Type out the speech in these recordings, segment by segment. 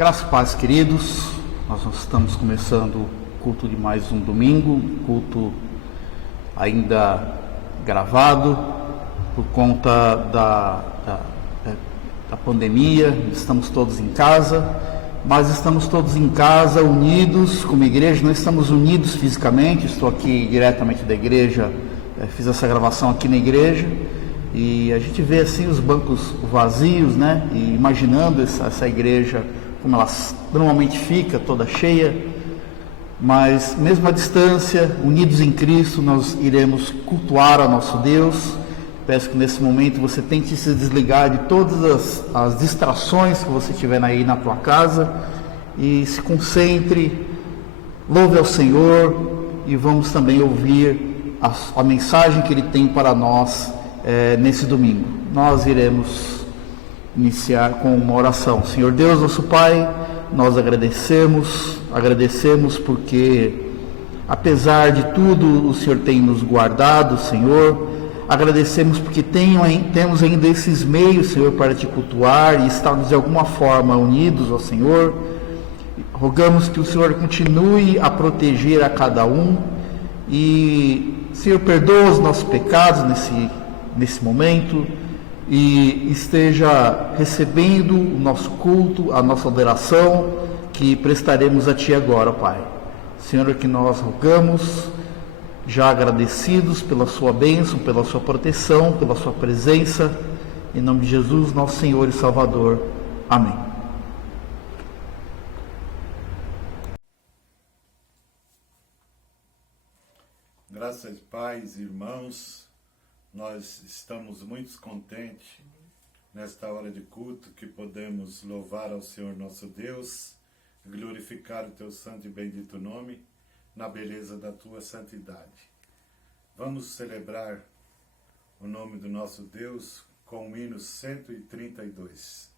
Graças e paz, queridos. Nós estamos começando o culto de mais um domingo, culto ainda gravado por conta da pandemia. Estamos todos em casa, mas estamos todos em casa unidos como igreja. Não estamos unidos fisicamente. Estou aqui diretamente da igreja, fiz essa gravação aqui na igreja e a gente vê assim os bancos vazios, né? E imaginando essa igreja como ela normalmente fica, toda cheia, mas mesmo à distância, unidos em Cristo, nós iremos cultuar a nosso Deus. Peço que nesse momento você tente se desligar de todas as distrações que você tiver aí na tua casa e se concentre, louve ao Senhor e vamos também ouvir a mensagem que Ele tem para nós nesse domingo. Nós iremos iniciar com uma oração. Senhor Deus, nosso Pai, nós agradecemos porque apesar de tudo o Senhor tem nos guardado, Senhor. Agradecemos porque temos ainda esses meios, Senhor, para te cultuar e estarmos de alguma forma unidos ao Senhor. Rogamos que o Senhor continue a proteger a cada um e, Senhor, perdoa os nossos pecados nesse momento e esteja recebendo o nosso culto, a nossa adoração que prestaremos a Ti agora, Pai. Senhor, que nós rogamos, já agradecidos pela Sua bênção, pela Sua proteção, pela Sua presença, em nome de Jesus, nosso Senhor e Salvador. Amém. Graças a paz, irmãos. Nós estamos muito contentes nesta hora de culto que podemos louvar ao Senhor nosso Deus, glorificar o Teu santo e bendito nome na beleza da Tua santidade. Vamos celebrar o nome do nosso Deus com o hino 132.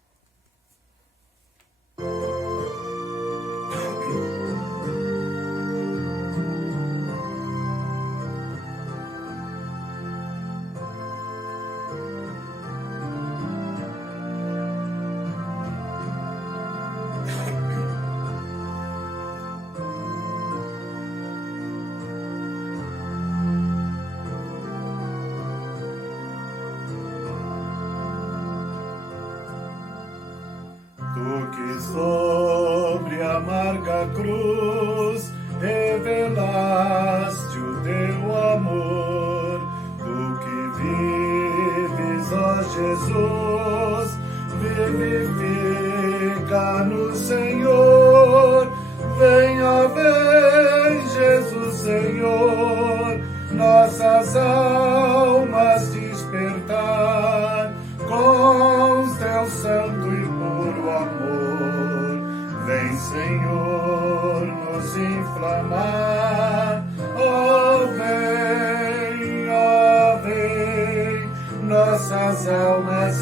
Sobre a amarga cruz revelaste o teu amor, tu que vives, ó Jesus, vivifica no Senhor. Venha, vem, Jesus Senhor, nossas almas despertar com teu santo e puro amor. Vem, Senhor, nos inflamar. Ó vem, nossas almas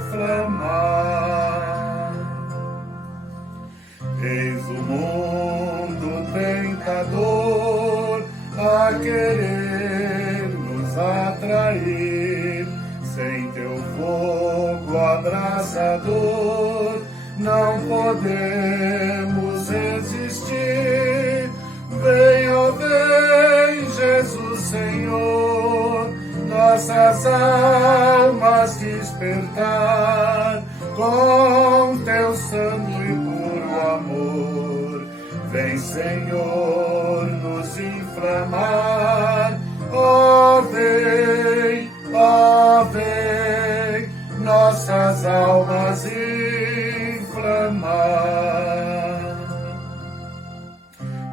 inflamar. Eis o mundo tentador a querer nos atrair, sem teu fogo abrasador não podemos resistir. Venha, vem, Jesus Senhor, nossas almas despertar com teu santo e puro amor. Vem, Senhor, nos inflamar. Ó vem, nossas almas inflamar.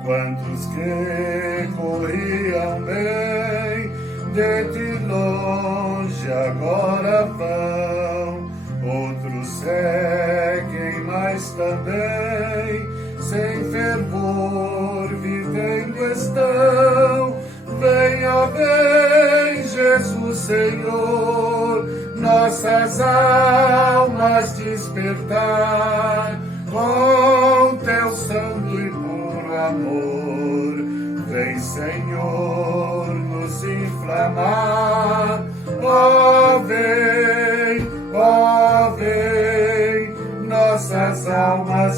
Quantos que corriam bem de ti longe agora vão, outros seguem, mas também sem fervor vivendo estão. Venha, vem, Jesus Senhor, nossas almas despertar com teu santo e puro amor. Vem, Senhor, nos inflamar. Ó vem, nossas almas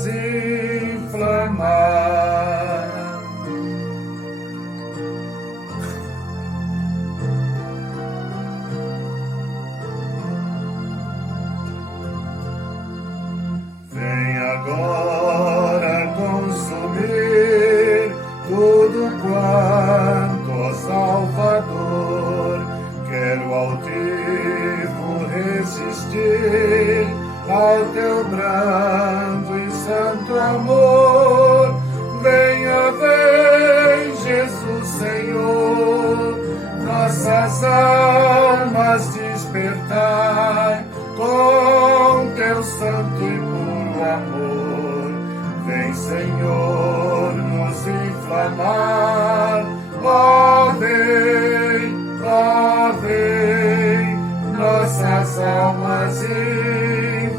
altivo resistir ao teu brando e santo amor. Venha, vem, Jesus Senhor, nossas almas despertai com teu santo e puro amor. Vem, Senhor, nos inflamar, ó vem, nossas almas inflamar.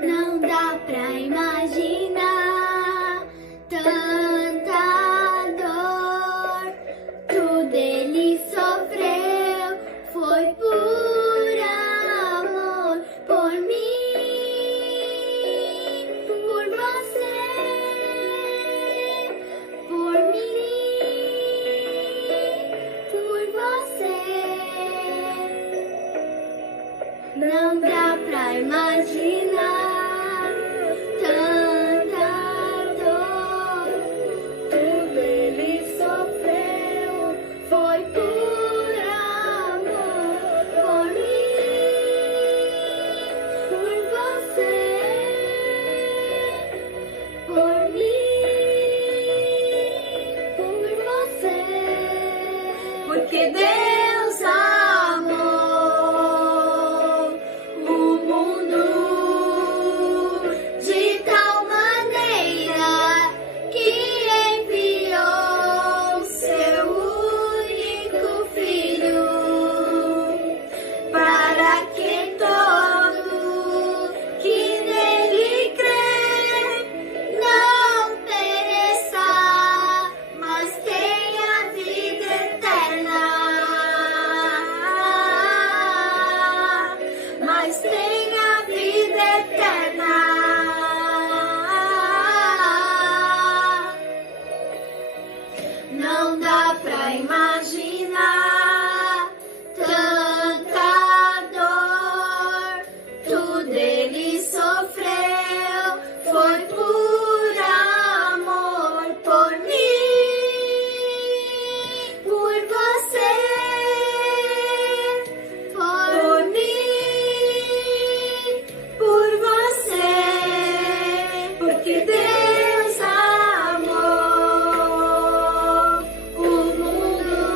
Não dá pra imaginar tanta dor. Tudo ele sofreu, foi por amor, por mim, por você, por mim, por você. Não dá pra imaginar tanta dor. Tudo ele sofreu, foi por amor, por mim, por você, por mim, por você. Porque Deus amou o mundo de tal maneira que enviou seu único filho, para que todo que nele crê não pereça, mas tenha vida eterna. Mas tenha vida eterna. Não dá pra imaginar tanta dor. Tudo ele sofreu, foi por amor, por mim, por você, por mim, por você. Porque Deus amou o mundo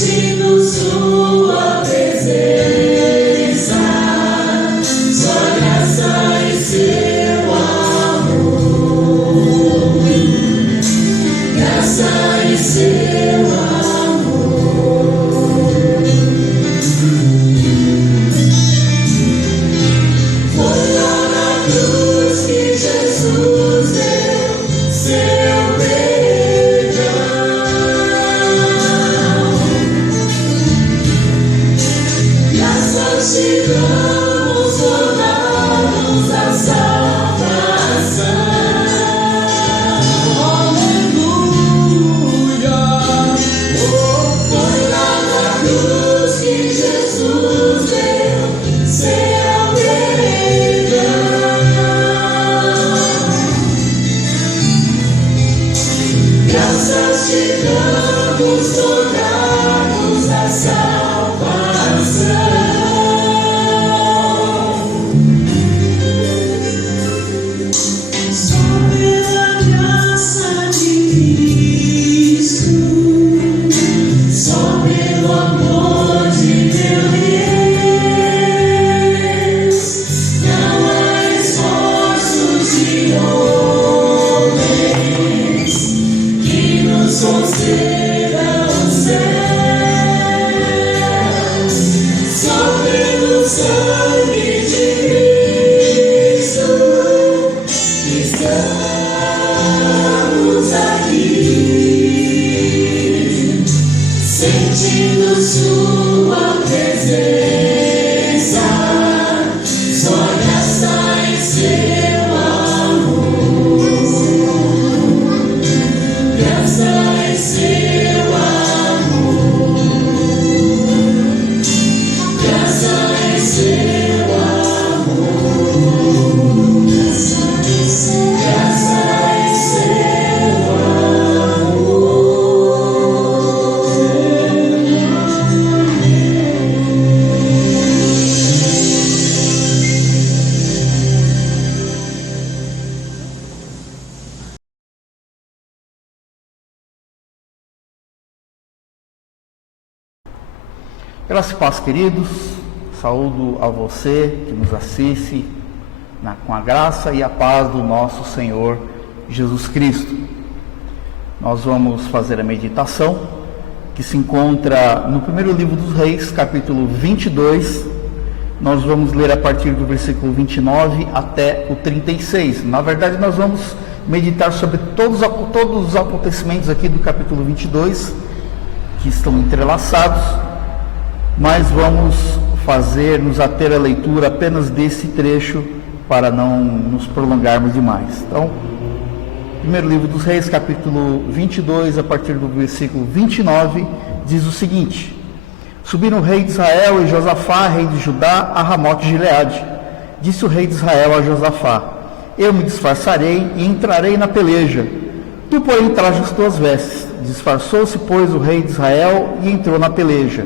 sentindo sua presença, só graça e seu amor, graça e seu amor. Foi lá na cruz que Jesus deu seu perdão. Graças te damos, donados da salvação. Aleluia. Foi lá na cruz que Jesus deu seu perdão. Graças te damos, donados da salvação. Só pela graça de Cristo, só pelo amor de meu Deus, não há esforços de homens que nos concedam o céu. Só pelo sangue de Cristo estamos aqui, sentindo sua presença, só graça e seu amor, graça e seu amor, graça e seu amor, graça e seu Graças e paz, queridos. Saúdo a você que nos assiste com a graça e a paz do nosso Senhor Jesus Cristo. Nós vamos fazer a meditação que se encontra no primeiro livro dos Reis, capítulo 22. Nós vamos ler a partir do versículo 29 até o 36. Na verdade, nós vamos meditar sobre todos os acontecimentos aqui do capítulo 22, que estão entrelaçados, mas vamos nos ater à leitura apenas desse trecho para não nos prolongarmos demais. Então, primeiro livro dos Reis, capítulo 22, a partir do versículo 29, diz o seguinte: Subiram o rei de Israel e Josafá, rei de Judá, a Ramote de Gileade. Disse o rei de Israel a Josafá: Eu me disfarçarei e entrarei na peleja. Tu, porém, traze as tuas vestes. Disfarçou-se, pois, o rei de Israel e entrou na peleja.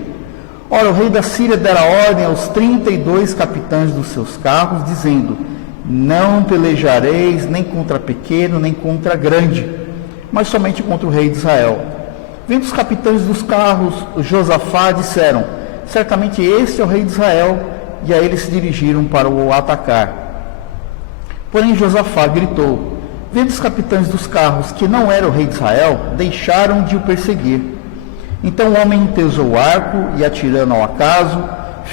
Ora, o rei da Síria dera ordem aos 32 capitães dos seus carros, dizendo: Não pelejareis nem contra pequeno, nem contra grande, mas somente contra o rei de Israel. Vendo os capitães dos carros, Josafá, disseram: Certamente este é o rei de Israel, e a ele se dirigiram para o atacar. Porém Josafá gritou: Vendo os capitães dos carros que não era o rei de Israel, deixaram de o perseguir. Então o homem entesou o arco e, atirando ao acaso,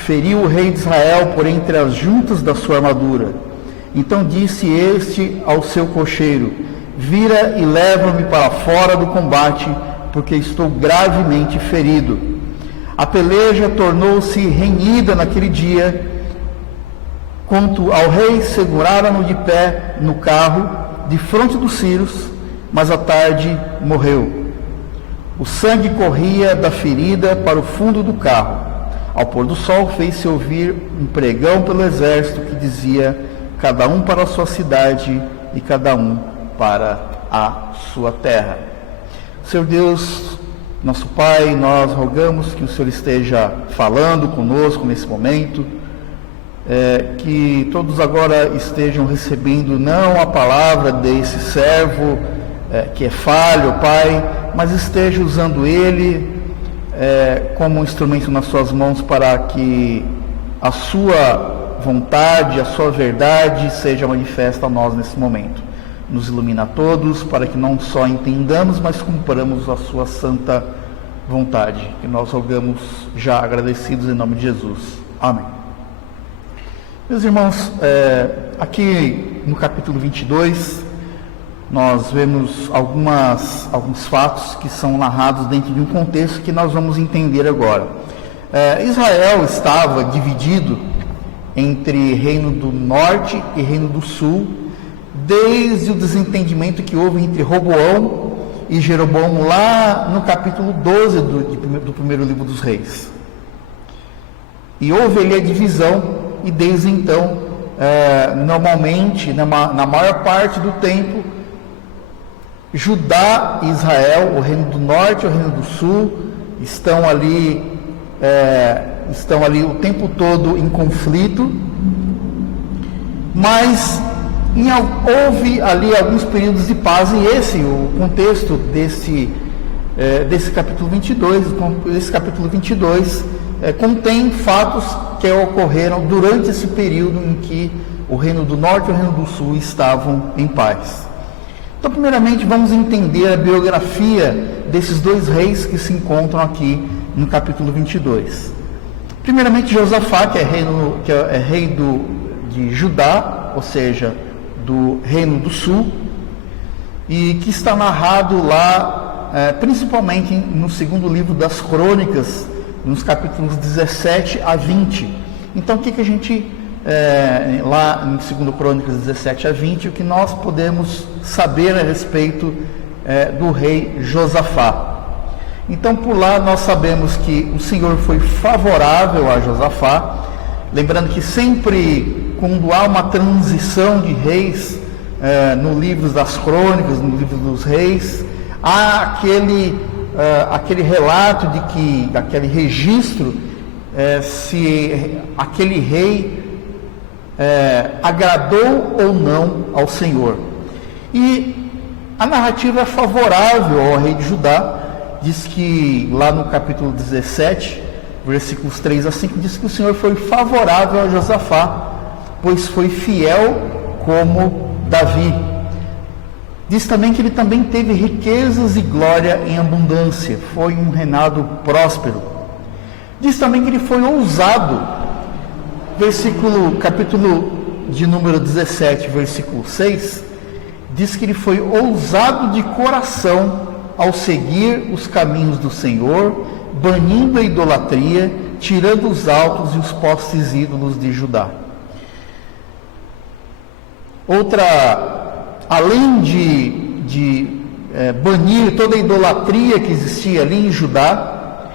feriu o rei de Israel por entre as juntas da sua armadura. Então disse este ao seu cocheiro: Vira e leva-me para fora do combate, porque estou gravemente ferido. A peleja tornou-se renhida naquele dia. Quanto ao rei, seguraram-no de pé no carro, defronte dos círios, mas à tarde morreu. O sangue corria da ferida para o fundo do carro. Ao pôr do sol, fez-se ouvir um pregão pelo exército que dizia: Cada um para a sua cidade e cada um para a sua terra. Senhor Deus, nosso Pai, nós rogamos que o Senhor esteja falando conosco nesse momento, que todos agora estejam recebendo não a palavra desse servo que é falho, Pai, mas esteja usando ele como um instrumento nas suas mãos para que a sua vontade, a sua verdade seja manifesta a nós nesse momento. Nos ilumina a todos para que não só entendamos, mas cumpramos a sua santa vontade, que nós rogamos já agradecidos em nome de Jesus. Amém. Meus irmãos, aqui no capítulo 22, nós vemos alguns fatos que são narrados dentro de um contexto que nós vamos entender agora. Israel estava dividido entre Reino do Norte e Reino do Sul, desde o desentendimento que houve entre Roboão e Jeroboão, lá no capítulo 12 do primeiro livro dos Reis. E houve ali a divisão, e desde então, normalmente, na maior parte do tempo, Judá e Israel, o Reino do Norte e o Reino do Sul, estão ali o tempo todo em conflito, mas houve ali alguns períodos de paz, e o contexto desse capítulo 22, contém fatos que ocorreram durante esse período em que o Reino do Norte e o Reino do Sul estavam em paz. Então, primeiramente, vamos entender a biografia desses dois reis que se encontram aqui no capítulo 22. Primeiramente, Josafá, que é rei de Judá, ou seja, do Reino do Sul, e que está narrado lá, principalmente no segundo livro das Crônicas, nos capítulos 17 a 20. Então, o que a gente, lá em 2 Crônicas 17 a 20, o que nós podemos saber a respeito do rei Josafá? Então, por lá nós sabemos que o Senhor foi favorável a Josafá, lembrando que sempre quando há uma transição de reis, no livro das Crônicas, no livro dos Reis, há aquele relato de que, aquele registro, se aquele rei agradou ou não ao Senhor. E a narrativa é favorável ao rei de Judá. Diz que lá no capítulo 17, versículos 3 a 5, diz que o Senhor foi favorável a Josafá, pois foi fiel como Davi. Diz também que ele também teve riquezas e glória em abundância, foi um reinado próspero. Diz também que ele foi ousado, capítulo de número 17, versículo 6, diz que ele foi ousado de coração ao seguir os caminhos do Senhor, banindo a idolatria, tirando os altos e os postes ídolos de Judá. Além de banir toda a idolatria que existia ali em Judá,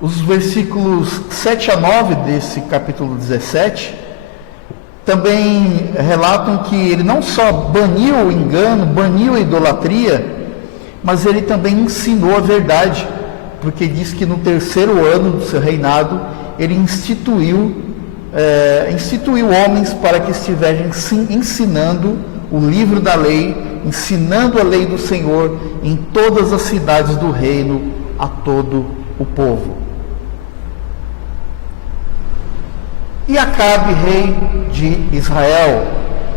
os versículos 7 a 9 desse capítulo 17 também relatam que ele não só baniu o engano, baniu a idolatria, mas ele também ensinou a verdade, porque diz que no 3º ano do seu reinado, ele instituiu homens para que estivessem ensinando o livro da lei, ensinando a lei do Senhor em todas as cidades do reino a todo o povo. E Acabe, rei de Israel,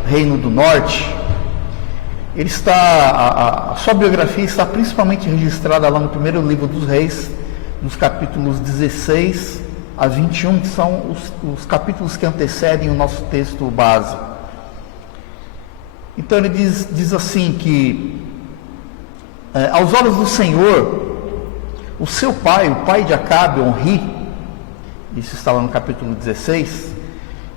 reino do norte, a sua biografia está principalmente registrada lá no primeiro livro dos Reis, nos capítulos 16 a 21, que são os capítulos que antecedem o nosso texto base. Então ele diz assim que, aos olhos do Senhor, o seu pai, o pai de Acabe, Onri, isso está lá no capítulo 16,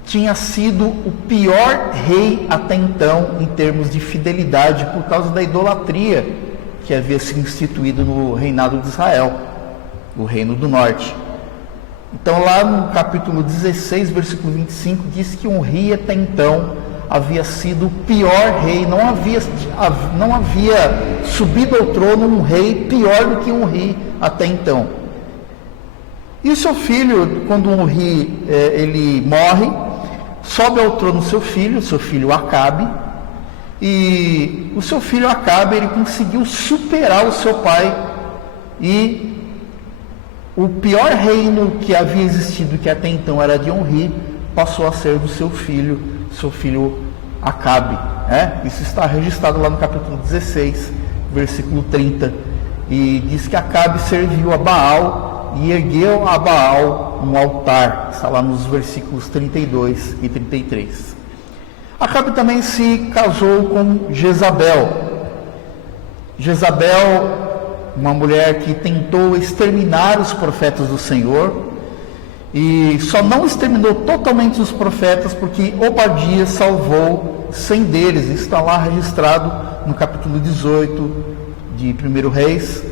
tinha sido o pior rei até então em termos de fidelidade por causa da idolatria que havia sido instituído no reinado de Israel, o reino do norte. Então lá no capítulo 16, versículo 25, diz que Onri até então havia sido o pior rei, não havia subido ao trono um rei pior do que Onri até então. E o seu filho, quando Onri ele morre, sobe ao trono seu filho Acabe, e o seu filho Acabe, ele conseguiu superar o seu pai e o pior reino que havia existido, que até então era de Onri, passou a ser do seu filho Acabe. Isso está registrado lá no capítulo 16, versículo 30. E diz que Acabe serviu a Baal e ergueu a Baal um altar. Está lá nos versículos 32 e 33. Acabe também se casou com Jezabel. Jezabel, uma mulher que tentou exterminar os profetas do Senhor, e só não exterminou totalmente os profetas porque Obadias salvou 100 deles. Isso está lá registrado no capítulo 18 de 1 Reis,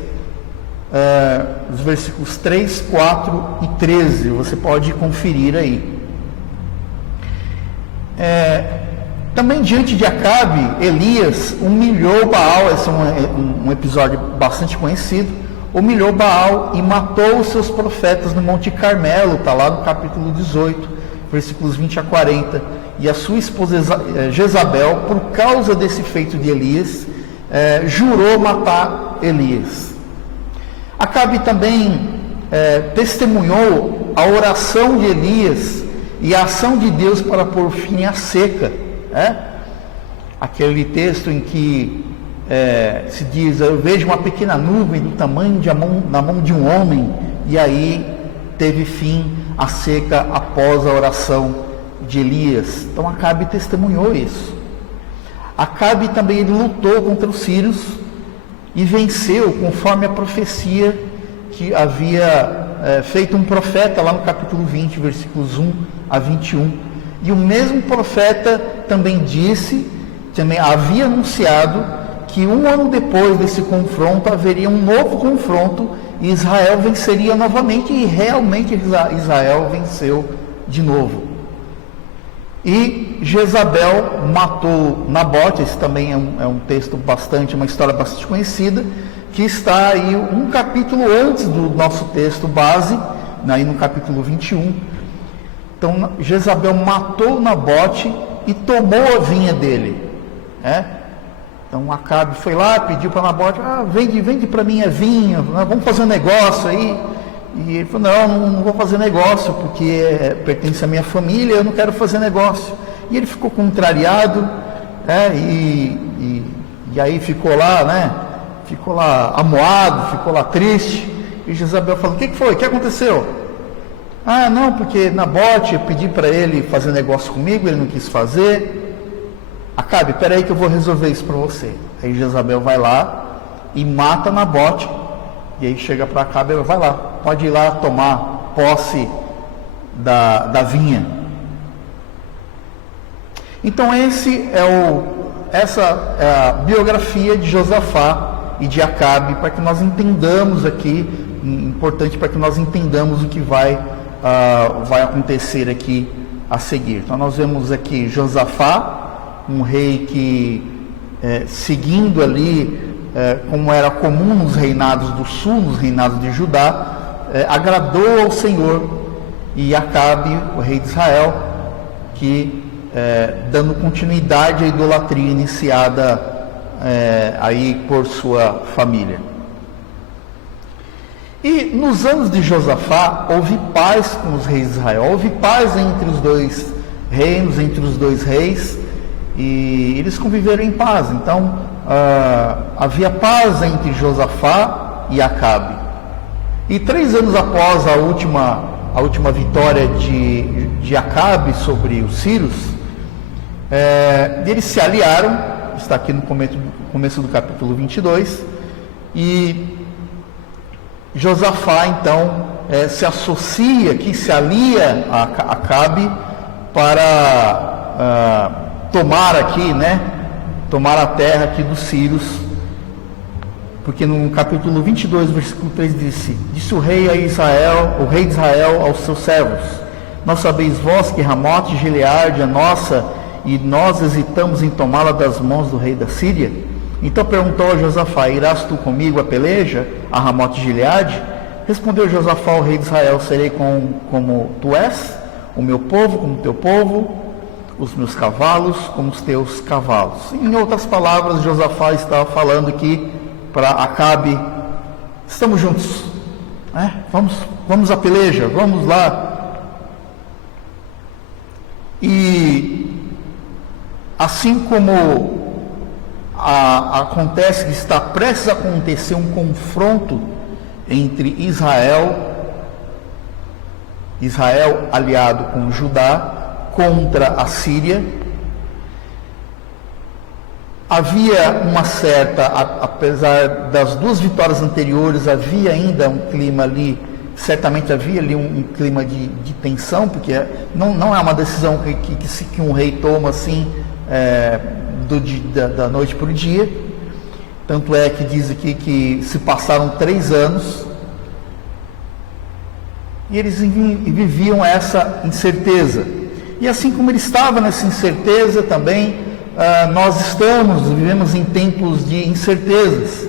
os versículos 3, 4 e 13. Você pode conferir aí. Também diante de Acabe, Elias humilhou Baal. Esse é um episódio bastante conhecido. Humilhou Baal e matou os seus profetas no Monte Carmelo. Está lá no capítulo 18, versículos 20 a 40. E a sua esposa Jezabel, por causa desse feito de Elias, jurou matar Elias. Acabe também testemunhou a oração de Elias e a ação de Deus para pôr fim à seca. Aquele texto em que se diz: eu vejo uma pequena nuvem do tamanho na mão de um homem, e aí teve fim a seca após a oração de Elias. Então Acabe testemunhou isso. Acabe também lutou contra os sírios e venceu, conforme a profecia que havia feito um profeta lá no capítulo 20, versículos 1 a 21. E o mesmo profeta também havia anunciado que um ano depois desse confronto haveria um novo confronto e Israel venceria novamente, e realmente Israel venceu de novo. E Jezabel matou Nabote. Esse também é um texto uma história bastante conhecida, que está aí um capítulo antes do nosso texto base, aí no capítulo 21. Então Jezabel matou Nabote e tomou a vinha dele. Então Acabe foi lá, pediu para Nabote: vende para mim a vinha, vamos fazer um negócio aí. E ele falou: não vou fazer negócio, porque pertence à minha família, eu não quero fazer negócio. E ele ficou contrariado, e aí ficou lá amuado, ficou lá triste. E Jezabel falou: o que foi? O que aconteceu? Não, porque Nabote, eu pedi para ele fazer negócio comigo, ele não quis fazer. Acabe, peraí que eu vou resolver isso para você. Aí Jezabel vai lá e mata Nabote. E aí chega para Acabe: vai lá, pode ir lá tomar posse da vinha. Então essa é a biografia de Josafá e de Acabe, para que nós entendamos aqui, importante para que nós entendamos o que vai acontecer aqui a seguir. Então nós vemos aqui Josafá, um rei que, seguindo ali, como era comum nos reinados do sul, nos reinados de Judá, agradou ao Senhor. E Acabe, o rei de Israel, que dando continuidade à idolatria iniciada aí por sua família. E nos anos de Josafá houve paz com os reis de Israel, houve paz entre os dois reinos, entre os dois reis, e eles conviveram em paz. Então havia paz entre Josafá e Acabe. E 3 anos após a última vitória de Acabe sobre os sírios, eles se aliaram. Está aqui no começo do capítulo 22, e Josafá então se associa, se alia a Acabe para tomar a terra aqui dos sírios, porque no capítulo 22, versículo 3 disse o rei de Israel aos seus servos: não sabeis vós que Ramote de Gileade é nossa, e nós hesitamos em tomá-la das mãos do rei da Síria? Então perguntou a Josafá: irás tu comigo a peleja a Ramote de Gileade? Respondeu Josafá ao rei de Israel: serei como tu és, o meu povo como o teu povo, os meus cavalos como os teus cavalos. Em outras palavras, Josafá estava falando aqui para Acabe: estamos juntos, Vamos à peleja, vamos lá. E assim como acontece que está prestes a acontecer um confronto entre Israel aliado com Judá contra a Síria, havia uma certa, apesar das duas vitórias anteriores, havia ainda um clima ali, certamente havia ali um clima de tensão, porque não é uma decisão que um rei toma assim, da noite para o dia. Tanto é que diz aqui que se passaram 3 anos e eles viviam essa incerteza. E assim como ele estava nessa incerteza também, nós vivemos em tempos de incertezas.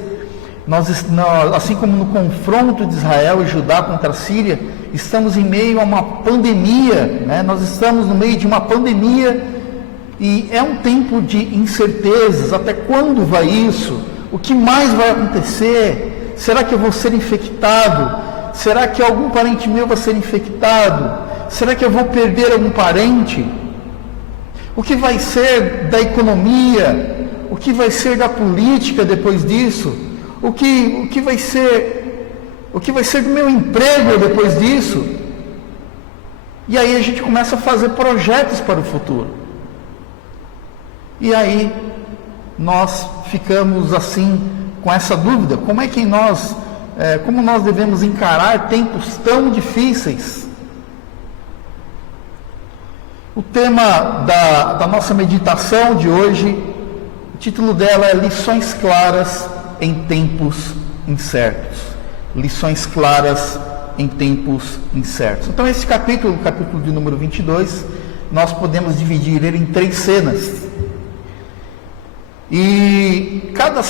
Assim como no confronto de Israel e Judá contra a Síria, estamos em meio a uma pandemia, né? Nós estamos no meio de uma pandemia e é um tempo de incertezas. Até quando vai isso? O que mais vai acontecer? Será que eu vou ser infectado? Será que algum parente meu vai ser infectado? Será que eu vou perder algum parente? O que vai ser da economia? O que vai ser da política depois disso? O que vai ser do meu emprego depois disso? E aí a gente começa a fazer projetos para o futuro. E aí nós ficamos assim com essa dúvida: como nós devemos encarar tempos tão difíceis? O tema da nossa meditação de hoje, o título dela é Lições Claras em Tempos Incertos. Lições Claras em Tempos Incertos. Então esse capítulo, o capítulo de número 22, nós podemos dividir ele em 3 cenas. E cada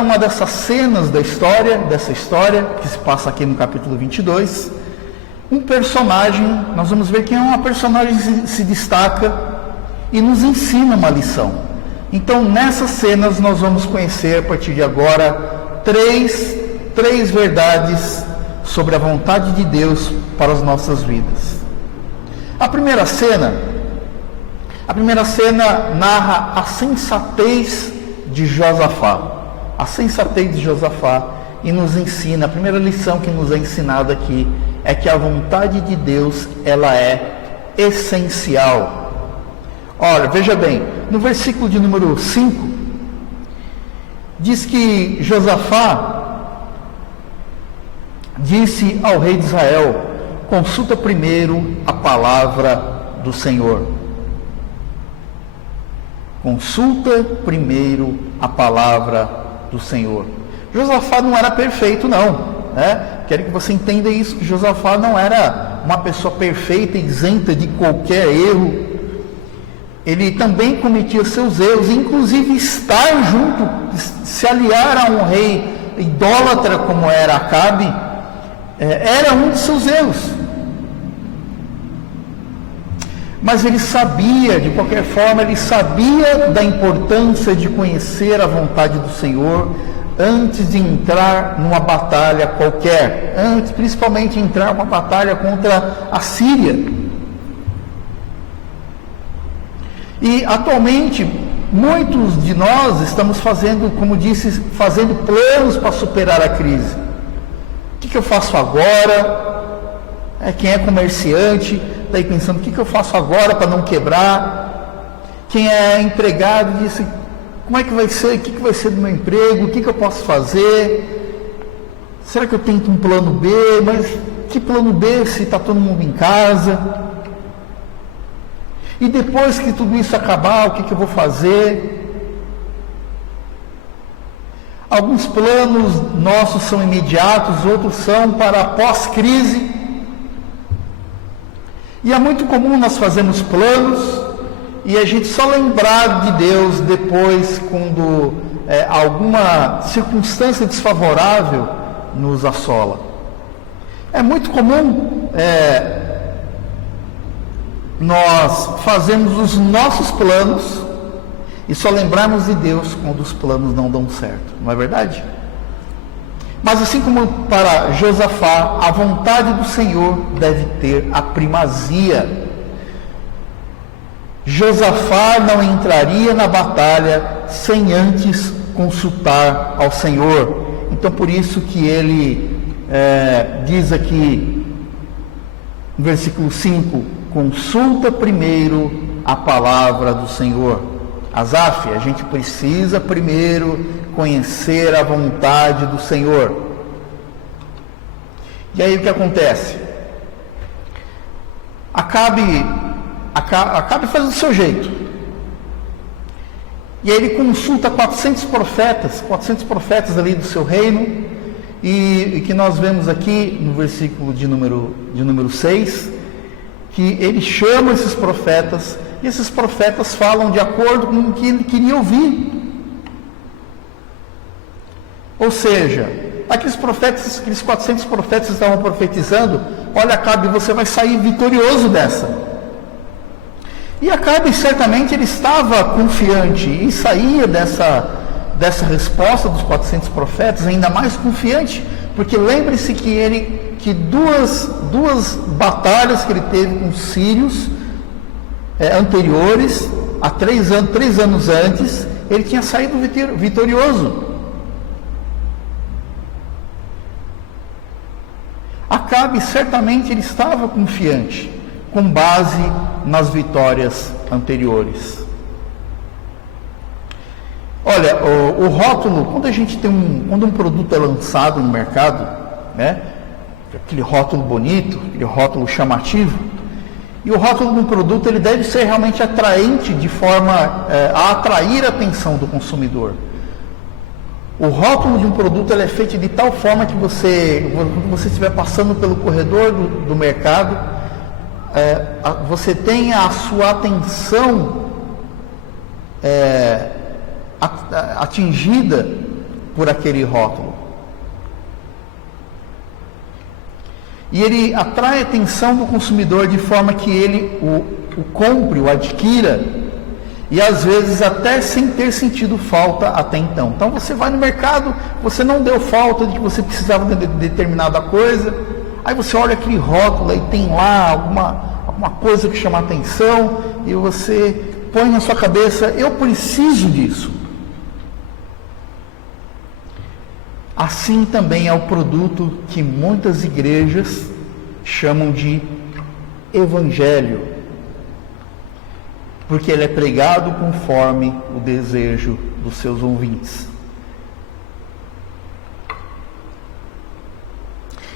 uma dessas cenas dessa história, que se passa aqui no capítulo 22, um personagem, nós vamos ver que uma personagem se destaca e nos ensina uma lição. Então nessas cenas nós vamos conhecer a partir de agora três verdades sobre a vontade de Deus para as nossas vidas. A primeira cena narra a sensatez de Josafá. A sensatez de Josafá, e nos ensina, a primeira lição que nos é ensinada aqui é que a vontade de Deus, ela é essencial. Olha, veja bem, no versículo de número 5, diz que Josafá disse ao rei de Israel: consulta primeiro a palavra do Senhor. Consulta primeiro a palavra do Senhor. Josafá não era perfeito, não. Quero que você entenda isso, que Josafá não era uma pessoa perfeita, isenta de qualquer erro. Ele também cometia seus erros, inclusive estar junto, se aliar a um rei idólatra como era Acabe, era um de seus erros. Mas ele sabia, de qualquer forma, ele sabia da importância de conhecer a vontade do Senhor antes de entrar numa batalha qualquer, principalmente entrar numa batalha contra a Síria. E atualmente muitos de nós estamos fazendo, como disse, fazendo planos para superar a crise. O que eu faço agora? Quem é comerciante está aí pensando: o que eu faço agora para não quebrar? Quem é empregado disse: como é que vai ser? O que vai ser do meu emprego? O que eu posso fazer? Será que eu tento um plano B? Mas que plano B se está todo mundo em casa? E depois que tudo isso acabar, o que eu vou fazer? Alguns planos nossos são imediatos, outros são para pós-crise. E é muito comum nós fazermos planos e a gente só lembrar de Deus depois, quando alguma circunstância desfavorável nos assola. É muito comum nós fazermos os nossos planos e só lembrarmos de Deus quando os planos não dão certo, não é verdade? Mas assim como para Josafá, a vontade do Senhor deve ter a primazia. Josafá não entraria na batalha sem antes consultar ao Senhor. Então por isso que ele diz aqui no versículo 5, consulta primeiro a palavra do Senhor. Asaf, a gente precisa primeiro conhecer a vontade do Senhor. E aí o que acontece? Acabe faz do seu jeito. E aí ele consulta 400 profetas ali do seu reino, e que nós vemos aqui no versículo de número 6, que ele chama esses profetas, e esses profetas falam de acordo com o que ele queria ouvir. Ou seja, aqueles 400 profetas estavam profetizando: olha, Acabe, você vai sair vitorioso dessa. E Acabe, certamente, ele estava confiante e saía dessa resposta dos 400 profetas ainda mais confiante, porque lembre-se que duas batalhas que ele teve com os sírios anteriores, há 3 anos antes, ele tinha saído vitorioso. Acabe, certamente, ele estava confiante, com base nas vitórias anteriores. Olha, o rótulo, quando um produto é lançado no mercado, né, aquele rótulo bonito, aquele rótulo chamativo, e o rótulo de um produto, ele deve ser realmente atraente, de forma a atrair a atenção do consumidor. O rótulo de um produto, ele é feito de tal forma que quando você estiver passando pelo corredor do mercado, você tenha a sua atenção atingida por aquele rótulo. E ele atrai a atenção do consumidor de forma que ele o compre, o adquira, e às vezes até sem ter sentido falta até então. Então você vai no mercado, você não deu falta de que você precisava de determinada coisa, aí você olha aquele rótulo e tem lá alguma coisa que chama a atenção, e você põe na sua cabeça: eu preciso disso. Assim também é o produto que muitas igrejas chamam de evangelho, porque ele é pregado conforme o desejo dos seus ouvintes.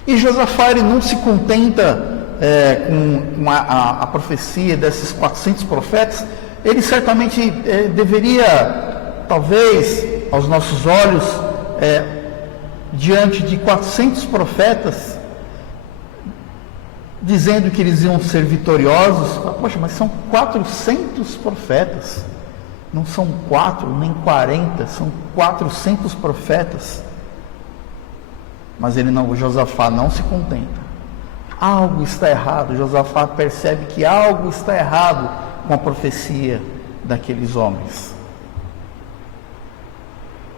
E Josafá, ele não se contenta com a profecia desses 400 profetas. Ele certamente deveria, talvez, aos nossos olhos, diante de 400 profetas, dizendo que eles iam ser vitoriosos, poxa, mas são 400 profetas, não são 4 nem 40, são 400 profetas. Mas Josafá não se contenta. Algo está errado. Josafá percebe que algo está errado com a profecia daqueles homens.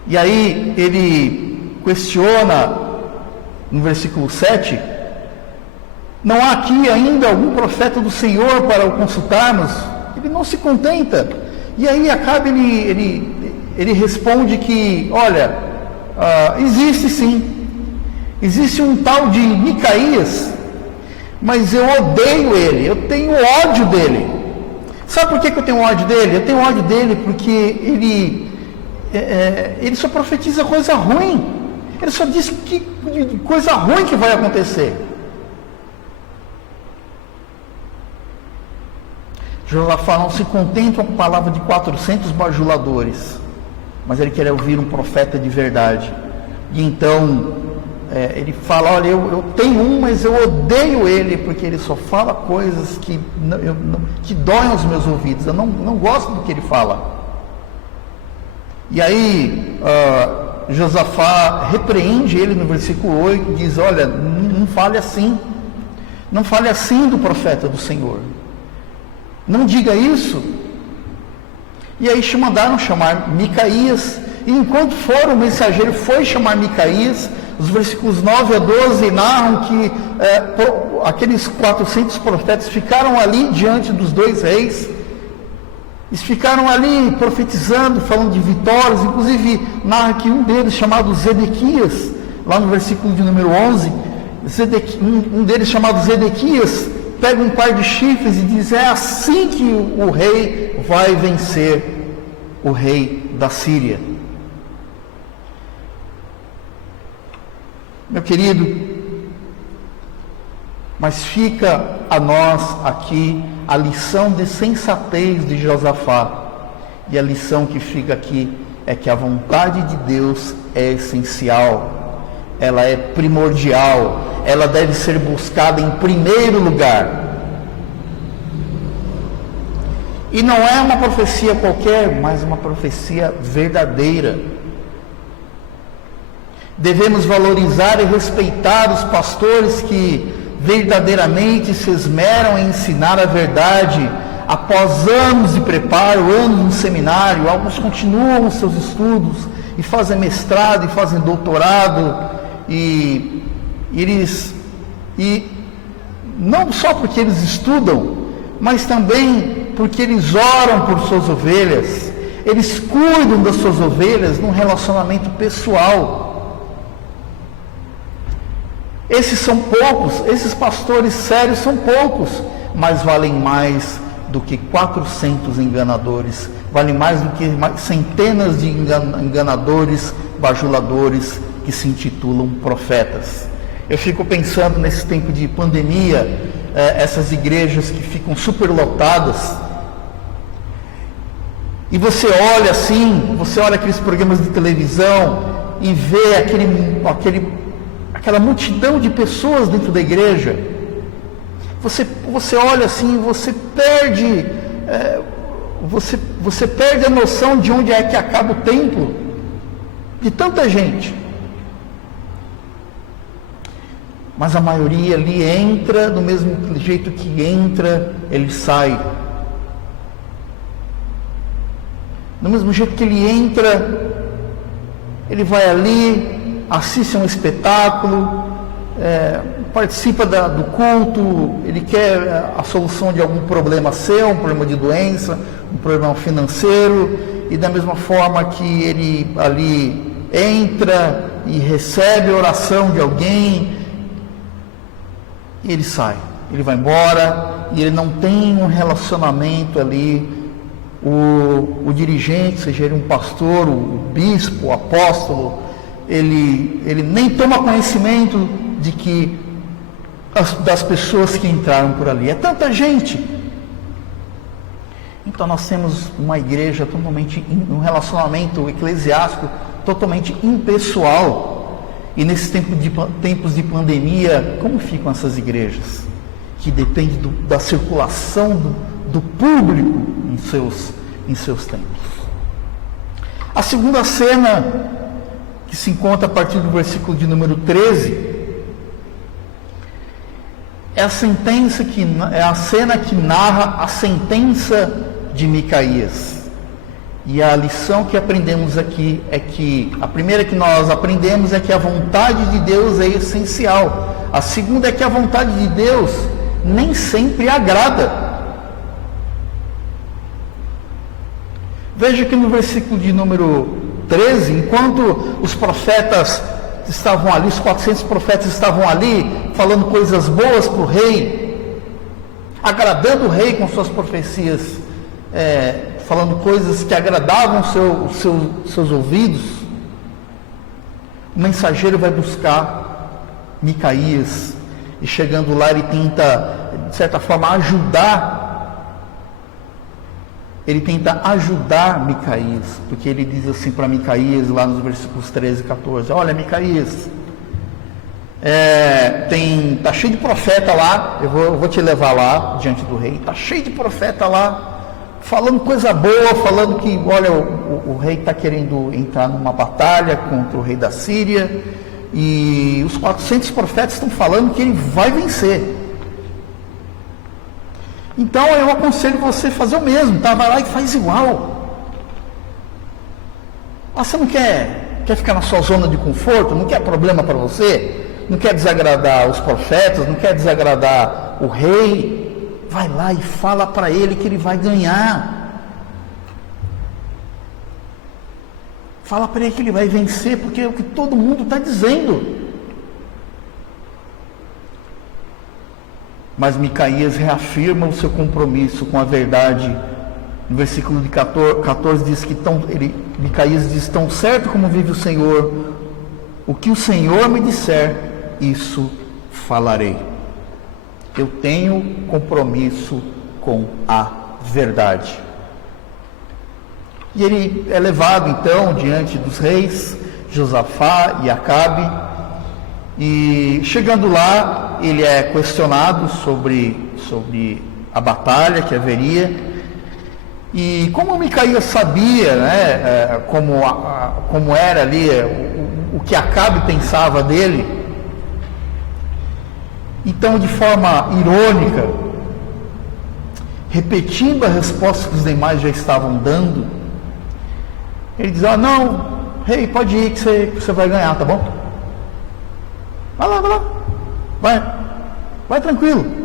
E aí ele questiona no versículo 7: não há aqui ainda algum profeta do Senhor para o consultarmos? Ele não se contenta. E aí Acabe, ele responde que, olha, existe sim. Existe um tal de Micaías, mas eu odeio ele, eu tenho ódio dele. Sabe por que eu tenho ódio dele? Eu tenho ódio dele porque ele só profetiza coisa ruim. Ele só diz que coisa ruim que vai acontecer. Josafá não se contenta com a palavra de 400 bajuladores, mas ele quer ouvir um profeta de verdade. E então ele fala: olha, eu tenho um, mas eu odeio ele, porque ele só fala coisas que doem aos meus ouvidos. Eu não gosto do que ele fala. E aí Josafá repreende ele no versículo 8, diz: olha, não fale assim, não fale assim do profeta do Senhor, não diga isso. E aí mandaram chamar Micaías, e enquanto o mensageiro foi chamar Micaías, Os versículos 9 a 12 narram que aqueles 400 profetas ficaram ali diante dos dois reis. Eles ficaram ali profetizando, falando de vitórias. Inclusive, narra que um deles, chamado Zedequias, lá no versículo de número 11, um deles, chamado Zedequias, pega um par de chifres e diz: é assim que o rei vai vencer o rei da Síria. Meu querido, mas fica a nós aqui a lição de sensatez de Josafá. E a lição que fica aqui é que a vontade de Deus é essencial, ela é primordial, ela deve ser buscada em primeiro lugar. E não é uma profecia qualquer, mas uma profecia verdadeira. Devemos valorizar e respeitar os pastores que verdadeiramente se esmeram em ensinar a verdade após anos de preparo, anos no seminário. Alguns continuam os seus estudos e fazem mestrado e fazem doutorado, e não só porque eles estudam, mas também porque eles oram por suas ovelhas, eles cuidam das suas ovelhas num relacionamento pessoal. Esses são poucos, esses pastores sérios são poucos, mas valem mais do que 400 enganadores, valem mais do que centenas de enganadores, bajuladores que se intitulam profetas. Eu fico pensando nesse tempo de pandemia, essas igrejas que ficam superlotadas, e você olha assim, você olha aqueles programas de televisão e vê aquela multidão de pessoas dentro da igreja. Você olha assim, você perde a noção de onde é que acaba o templo, de tanta gente. Mas a maioria ali entra do mesmo jeito que entra, ele sai. Do mesmo jeito que ele entra, ele vai ali, assiste a um espetáculo, participa do culto, ele quer a solução de algum problema seu, um problema de doença, um problema financeiro, e da mesma forma que ele ali entra e recebe a oração de alguém, e ele sai, ele vai embora, e ele não tem um relacionamento ali. O dirigente, seja ele um pastor, o bispo, o apóstolo, ele nem toma conhecimento de que das pessoas que entraram por ali. É tanta gente. Então nós temos uma igreja totalmente, um relacionamento eclesiástico totalmente impessoal. E nesses tempos de pandemia, como ficam essas igrejas? Que depende da circulação do público em seus templos. A segunda cena, que se encontra a partir do versículo de número 13, é a cena que narra a sentença de Micaías. E a lição que aprendemos aqui é que, a primeira que nós aprendemos é que a vontade de Deus é essencial. A segunda é que a vontade de Deus nem sempre agrada. Veja que no versículo de número 13, enquanto os profetas estavam ali, os 400 profetas estavam ali, falando coisas boas para o rei, agradando o rei com suas profecias, falando coisas que agradavam seus ouvidos, o mensageiro vai buscar Micaías, e chegando lá ele tenta, de certa forma, ajudar Micaías, porque ele diz assim para Micaías, lá nos versículos 13 e 14, olha Micaías, tá cheio de profeta lá, eu vou te levar lá diante do rei, tá cheio de profeta lá, falando coisa boa, falando que, olha, o rei está querendo entrar numa batalha contra o rei da Síria, e os 400 profetas estão falando que ele vai vencer. Então eu aconselho você a fazer o mesmo, tá? Vai lá e faz igual. Você não quer Quer ficar na sua zona de conforto? Não quer problema para você? Não quer desagradar os profetas? Não quer desagradar o rei? Vai lá e fala para ele que ele vai ganhar. Fala para ele que ele vai vencer, porque é o que todo mundo está dizendo. Mas Micaías reafirma o seu compromisso com a verdade. No versículo de 14 diz que Micaías diz: tão certo como vive o Senhor, o que o Senhor me disser, isso falarei. Eu tenho compromisso com a verdade. E ele é levado então diante dos reis Josafá e Acabe, e chegando lá ele é questionado sobre a batalha que haveria. E como Micaías sabia, né, como era ali o que Acabe pensava dele, então de forma irônica, repetindo a resposta que os demais já estavam dando, ele diz: não, rei, pode ir que você vai ganhar, tá bom? Vai lá, vai tranquilo.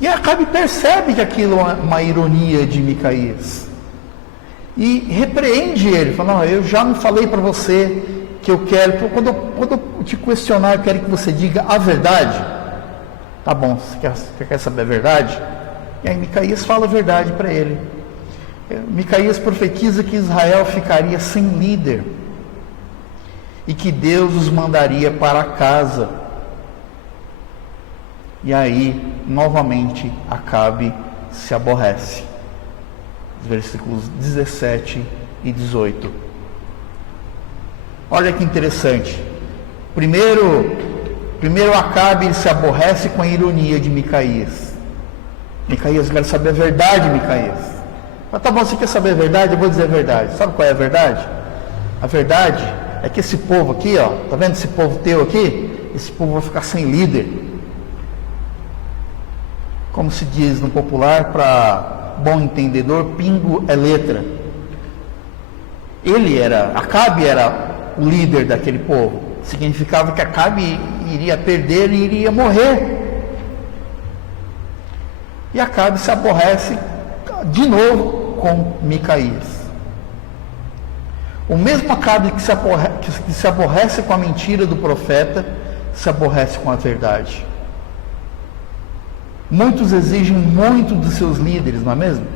E Acabe percebe que aquilo é uma ironia de Micaías e repreende ele, fala: não, eu já não falei para você que eu quero, quando eu te questionar, eu quero que você diga a verdade. Tá bom, você quer saber a verdade? E aí Micaías fala a verdade para ele. Micaías profetiza que Israel ficaria sem líder e que Deus os mandaria para casa. E aí, novamente, Acabe se aborrece. Versículos 17 e 18. Olha que interessante. Primeiro Acabe se aborrece com a ironia de Micaías. Micaías, eu quero saber a verdade, Micaías. Mas tá bom, você quer saber a verdade? Eu vou dizer a verdade. Sabe qual é a verdade? A verdade é que esse povo aqui, ó, tá vendo esse povo teu aqui? Esse povo vai ficar sem líder. Como se diz no popular, para bom entendedor, pingo é letra. Acabe era o líder daquele povo. Significava que Acabe iria perder e iria morrer. E Acabe se aborrece de novo com Micaías. O mesmo Acabe que se aborrece com a mentira do profeta, se aborrece com a verdade. Muitos exigem muito dos seus líderes, não é mesmo?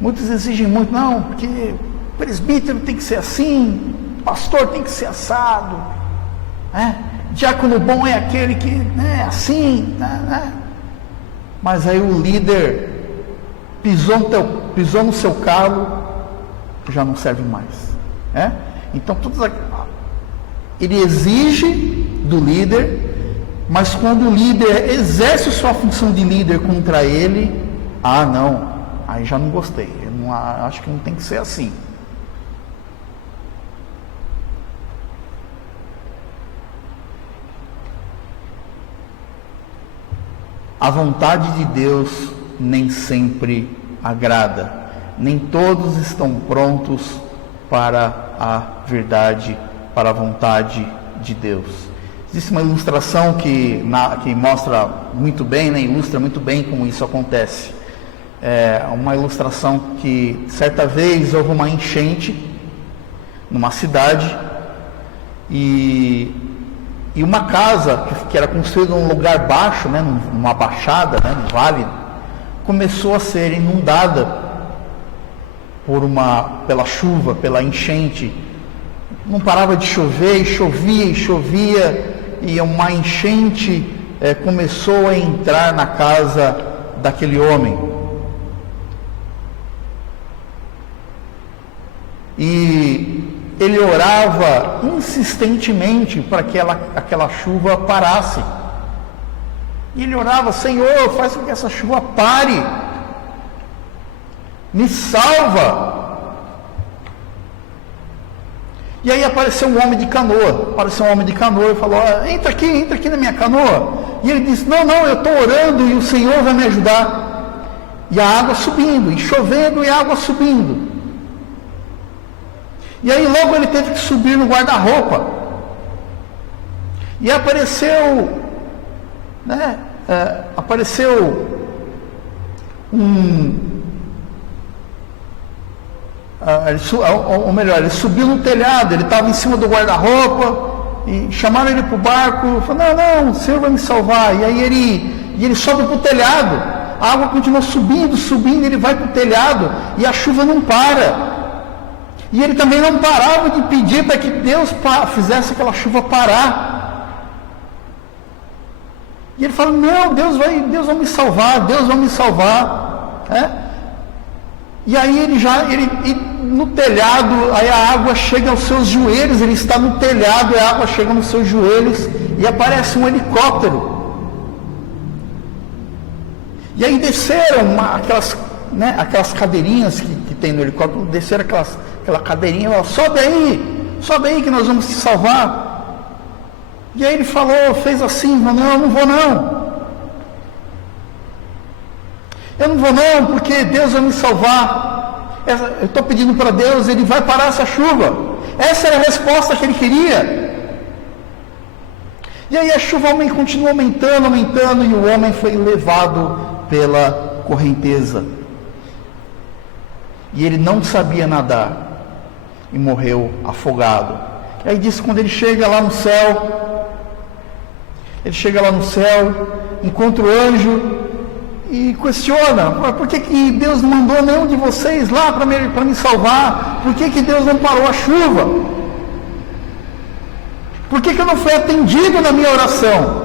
Muitos exigem muito, não, porque presbítero tem que ser assim, pastor tem que ser assado, diácono bom é aquele que é assim, né? Mas aí o líder pisou no seu calo, já não serve mais. Então ele exige do líder, mas quando o líder exerce sua função de líder contra ele, não, aí já não gostei, acho que não tem que ser assim. A vontade de Deus nem sempre agrada, nem todos estão prontos para a verdade, para a vontade de Deus. Existe uma ilustração que mostra muito bem, ilustra muito bem como isso acontece. Uma ilustração que certa vez houve uma enchente numa cidade e uma casa que era construída num lugar baixo, numa baixada, num vale, começou a ser inundada pela chuva, pela enchente. Não parava de chover, e chovia, e uma enchente começou a entrar na casa daquele homem. E ele orava insistentemente para que aquela chuva parasse. E ele orava: Senhor, faz com que essa chuva pare, me salva. E aí apareceu um homem de canoa, e falou: entra aqui na minha canoa. E ele disse: não, eu estou orando e o Senhor vai me ajudar. E a água subindo, e chovendo e a água subindo. E aí logo ele teve que subir no guarda-roupa. E apareceu, né, ele subiu no telhado, ele estava em cima do guarda-roupa, e chamaram ele para o barco, falou, não, o Senhor vai me salvar. E aí ele sobe para o telhado, a água continua subindo, ele vai para o telhado, e a chuva não para. E ele também não parava de pedir para que Deus fizesse aquela chuva parar. E ele fala, não, Deus vai me salvar, Deus vai me salvar. E aí no telhado, aí a água chega aos seus joelhos, ele está no telhado, a água chega nos seus joelhos, e aparece um helicóptero. E aí desceram aquelas cadeirinhas que tem no helicóptero, desceram aquela cadeirinha, e falaram, sobe aí que nós vamos te salvar. E aí ele fez assim, não, eu não vou não. Eu não vou não, porque Deus vai me salvar. Eu estou pedindo para Deus, Ele vai parar essa chuva. Essa era a resposta que ele queria. E aí a chuva continua aumentando, e o homem foi levado pela correnteza. E ele não sabia nadar, e morreu afogado. E aí diz que quando ele chega lá no céu, encontra o anjo, e questiona, por que Deus não mandou nenhum de vocês lá para me salvar? Por que Deus não parou a chuva? Por que eu não fui atendido na minha oração?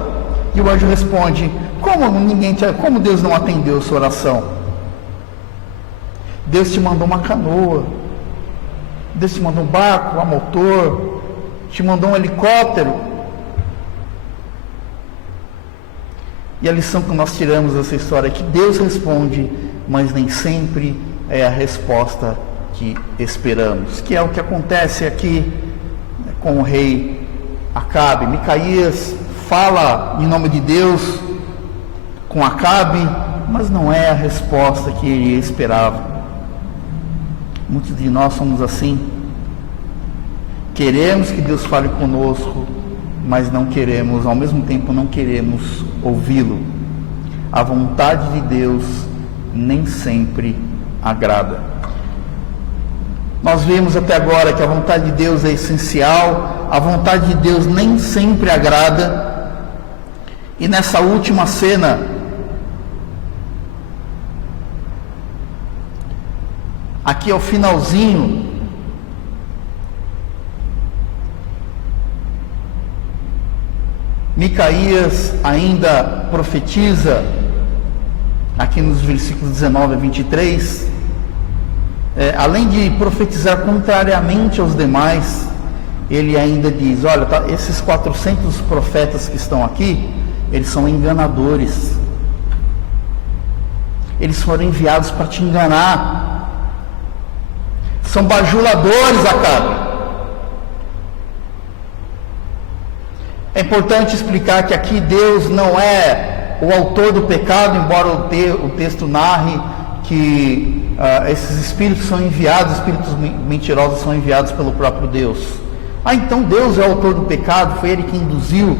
E o anjo responde, como Deus não atendeu a sua oração? Deus te mandou uma canoa, Deus te mandou um barco a motor, te mandou um helicóptero. E a lição que nós tiramos dessa história é que Deus responde, mas nem sempre é a resposta que esperamos, que é o que acontece aqui com o rei Acabe. Micaías fala em nome de Deus com Acabe, mas não é a resposta que ele esperava. Muitos de nós somos assim. Queremos que Deus fale conosco, mas não queremos, ao mesmo tempo não queremos ouvi-lo. A vontade de Deus nem sempre agrada. Nós vimos até agora que a vontade de Deus é essencial, a vontade de Deus nem sempre agrada. E nessa última cena, aqui ao finalzinho, Micaías ainda profetiza, aqui nos versículos 19 a 23, além de profetizar contrariamente aos demais, ele ainda diz, olha, esses 400 profetas que estão aqui, eles são enganadores, eles foram enviados para te enganar, são bajuladores, Acabe. É importante explicar que aqui Deus não é o autor do pecado, embora o texto narre que esses espíritos são enviados, espíritos mentirosos são enviados pelo próprio Deus. Então Deus é o autor do pecado, foi Ele que induziu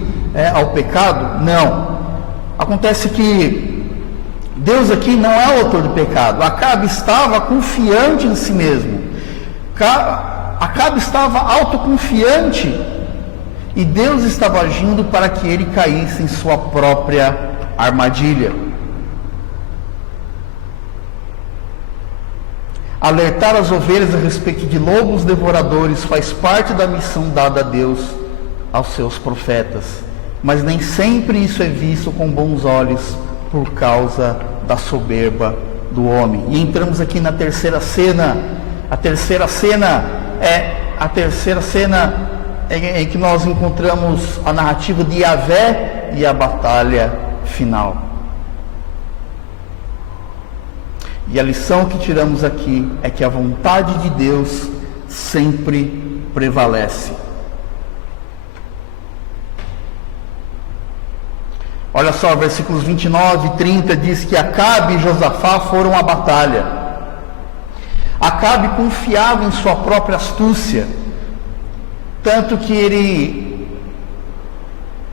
ao pecado? Não. Acontece que Deus aqui não é o autor do pecado. Acabe estava confiante em si mesmo. Acabe estava autoconfiante. E Deus estava agindo para que ele caísse em sua própria armadilha. Alertar as ovelhas a respeito de lobos devoradores faz parte da missão dada a Deus aos seus profetas. Mas nem sempre isso é visto com bons olhos por causa da soberba do homem. E entramos aqui na terceira cena. A terceira cena em que nós encontramos a narrativa de Yahvé e a batalha final. E a lição que tiramos aqui é que a vontade de Deus sempre prevalece. Olha só, versículos 29 e 30 diz que Acabe e Josafá foram à batalha. Acabe confiava em sua própria astúcia, tanto que ele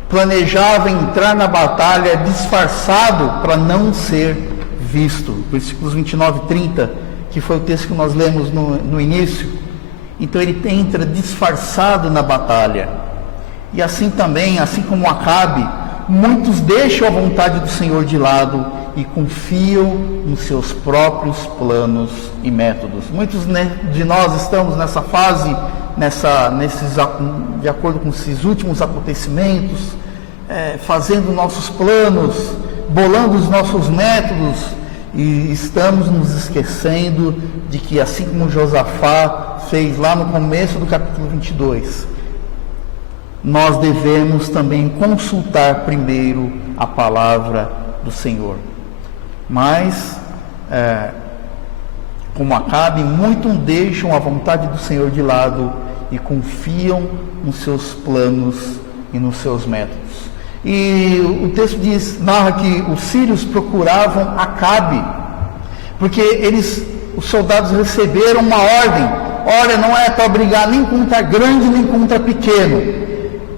planejava entrar na batalha disfarçado para não ser visto. Versículos 29 e 30, que foi o texto que nós lemos no início. Então ele entra disfarçado na batalha. E assim também, assim como Acabe, muitos deixam a vontade do Senhor de lado e confiam nos seus próprios planos e métodos. Muitos de nós estamos nessa fase, de acordo com esses últimos acontecimentos, fazendo nossos planos, bolando os nossos métodos, e estamos nos esquecendo de que, assim como Josafá fez lá no começo do capítulo 22, nós devemos também consultar primeiro a palavra do Senhor. Mas, como Acabe, muitos deixam a vontade do Senhor de lado e confiam nos seus planos e nos seus métodos. E o texto narra que os sírios procuravam Acabe, porque os soldados receberam uma ordem. Olha, não é para brigar nem contra grande nem contra pequeno,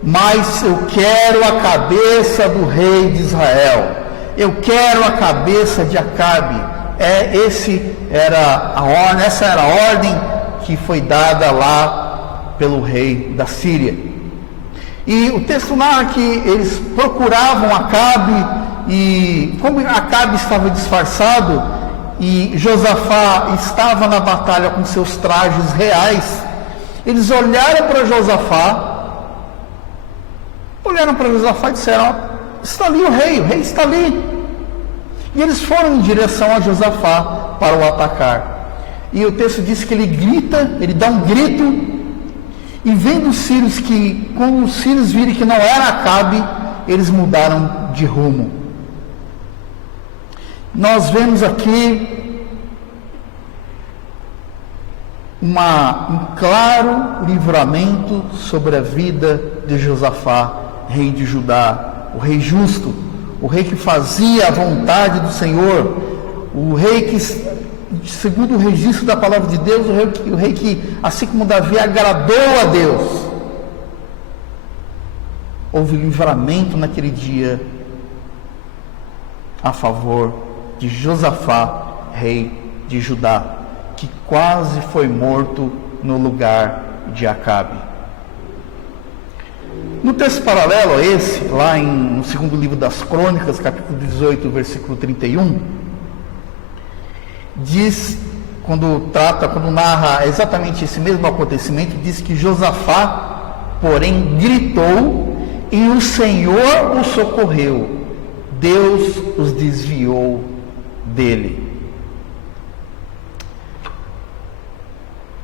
mas eu quero a cabeça do rei de Israel, eu quero a cabeça de Acabe. Essa era a ordem que foi dada lá pelo rei da Síria. E o texto narra que eles procuravam Acabe, e como Acabe estava disfarçado e Josafá estava na batalha com seus trajes reais, eles olharam para Josafá e disseram: está ali o rei está ali. E eles foram em direção a Josafá para o atacar. E o texto diz que ele dá um grito. E vendo os sírios, quando os sírios viram que não era Acabe, eles mudaram de rumo. Nós vemos aqui um claro livramento sobre a vida de Josafá, rei de Judá, o rei justo, o rei que fazia a vontade do Senhor, o rei que, segundo o registro da palavra de Deus, o rei que, assim como Davi, agradou a Deus. Houve livramento naquele dia a favor de Josafá, rei de Judá, que quase foi morto no lugar de Acabe. No texto paralelo a esse, lá no segundo livro das Crônicas, capítulo 18, versículo 31, diz, quando narra exatamente esse mesmo acontecimento, diz que Josafá, porém, gritou e o Senhor o socorreu. Deus os desviou dele.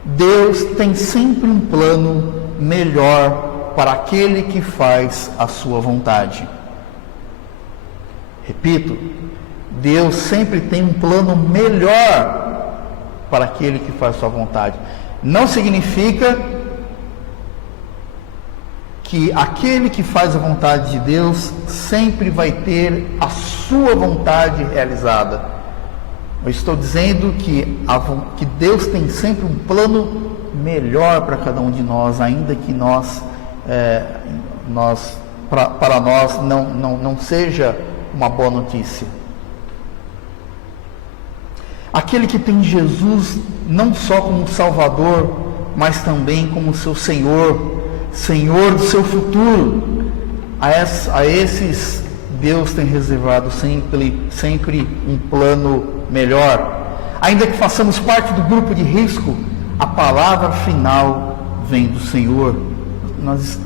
Deus tem sempre um plano melhor para aquele que faz a sua vontade. Repito, Deus sempre tem um plano melhor para aquele que faz a sua vontade. Não significa que aquele que faz a vontade de Deus sempre vai ter a sua vontade realizada. Eu estou dizendo que Deus tem sempre um plano melhor para cada um de nós, ainda que para nós não seja uma boa notícia. Aquele que tem Jesus não só como Salvador, mas também como seu Senhor do seu futuro, a esses Deus tem reservado sempre um plano melhor. Ainda que façamos parte do grupo de risco, a palavra final vem do Senhor. Nós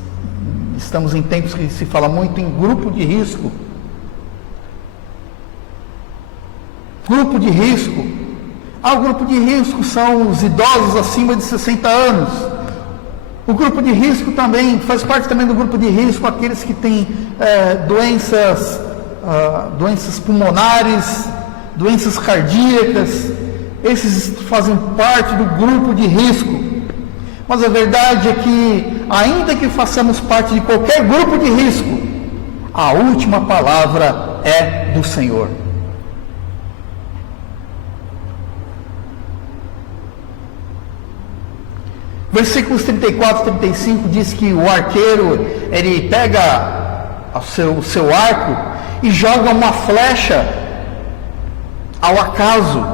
estamos em tempos que se fala muito em grupo de risco. Grupo de risco. O grupo de risco são os idosos acima de 60 anos. O grupo de risco também, faz parte também do grupo de risco aqueles que têm doenças pulmonares, doenças cardíacas. Esses fazem parte do grupo de risco. Mas a verdade é que, ainda que façamos parte de qualquer grupo de risco, a última palavra é do Senhor. Versículos 34 e 35 diz que o arqueiro, ele pega o seu arco e joga uma flecha ao acaso.